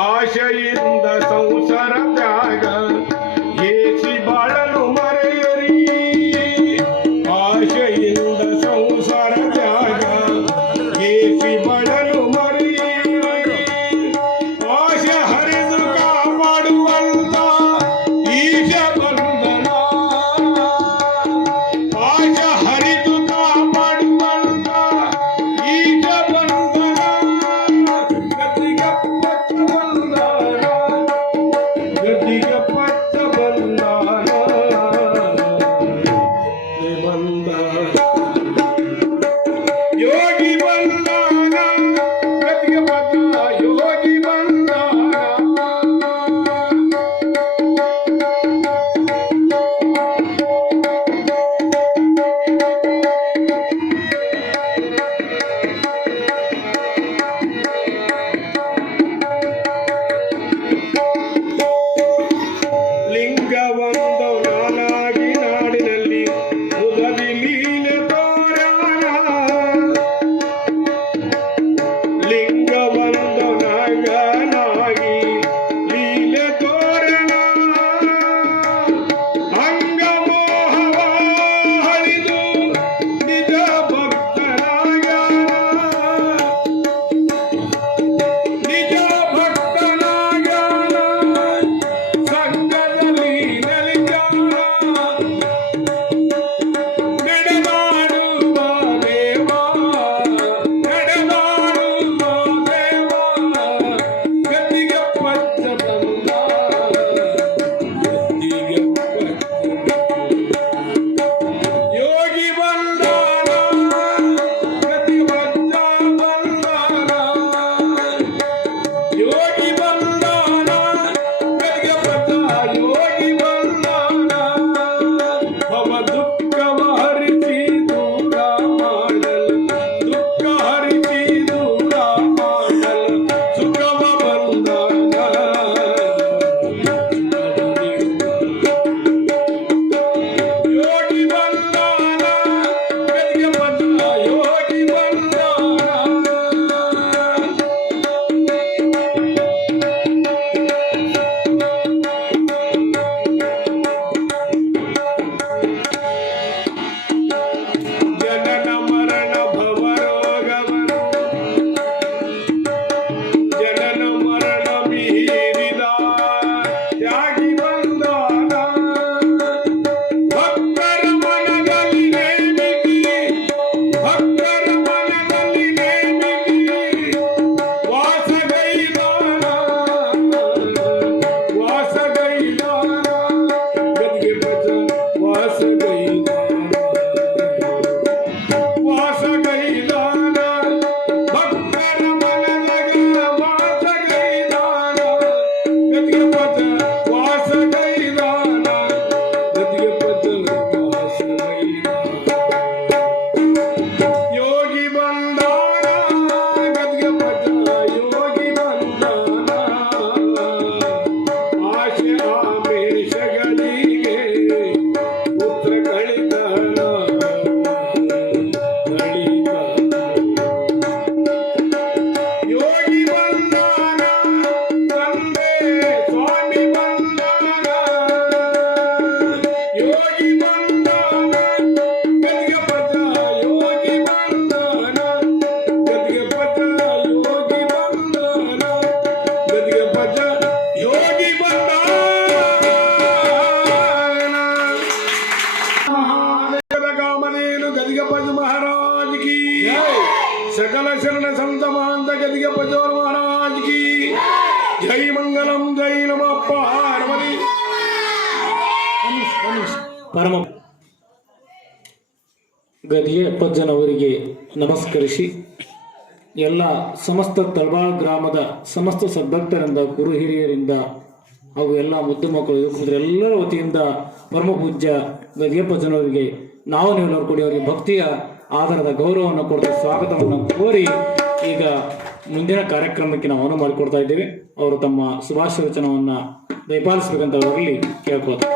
ಆಶೆಯಿಂದ ಸಂಸಾರ ತ್ಯಾಗ ಏಸಿ ಬಾಳಲು ಮರೆಯರಿ ಆಶೆಯಿಂದ ಸಂಸಾರ ತ್ಯಾಗ ಏಸಿ ಬಾಳಲು ಮರೆಯರಿ ಆಶೆ ಹರಿದು ಕಾಪಾಡುವಂತ ಈಶ ಬಂಧನ ಆಶೆ ಹರಿದು ಕಾಪಾಡುವಂತ ಈಶ ಬಂಧನ ಗತಿಗೆ ಪಟ್ಟ ಬಂದಾನ ಯೋಗಿ ಬಂದಾನ ಗತಿಗೆ ಪಟ್ಟ ಯೋಗಿ ಬಂದಾನ ಜೈ ಮಂಗಲಂ ಜೈ ನಮಃ ಪಾರ್ವತಿ. ಪರಮ ಗದಿಗೆ ಅಪ್ಪಜ್ಜನವರಿಗೆ ನಮಸ್ಕರಿಸಿ ಎಲ್ಲ ಸಮಸ್ತ ತಳವಾಳ ಗ್ರಾಮದ ಸಮಸ್ತ ಸದ್ಭಕ್ತರಿಂದ ಗುರು ಹಿರಿಯರಿಂದ ಹಾಗೂ ಎಲ್ಲ ಮುದ್ದು ಮಕ್ಕಳು ಯುವಕರೆಲ್ಲರ ವತಿಯಿಂದ ಪರಮ ಪೂಜ್ಯ ಗದಿಯಪ್ಪಜ್ಜನವರಿಗೆ ನಾವು ನೀವೆಲ್ಲರೂ ಕೂಡಿ ಅವರಿಗೆ ಭಕ್ತಿಯ ಆಧಾರದ ಗೌರವವನ್ನು ಕೊಡ್ತಾ ಸ್ವಾಗತವನ್ನು ಕೋರಿ ಈಗ ಮುಂದಿನ ಕಾರ್ಯಕ್ರಮಕ್ಕೆ ನಾವು ಅನುವು ಮಾಡಿಕೊಡ್ತಾ ಇದ್ದೇವೆ. ಅವರು ತಮ್ಮ ಶುಭಾಶಯ ವಚನವನ್ನು ದಯಪಾಲಿಸಬೇಕಂತ ಅವರಲ್ಲಿ ಕೇಳ್ಬೋದು.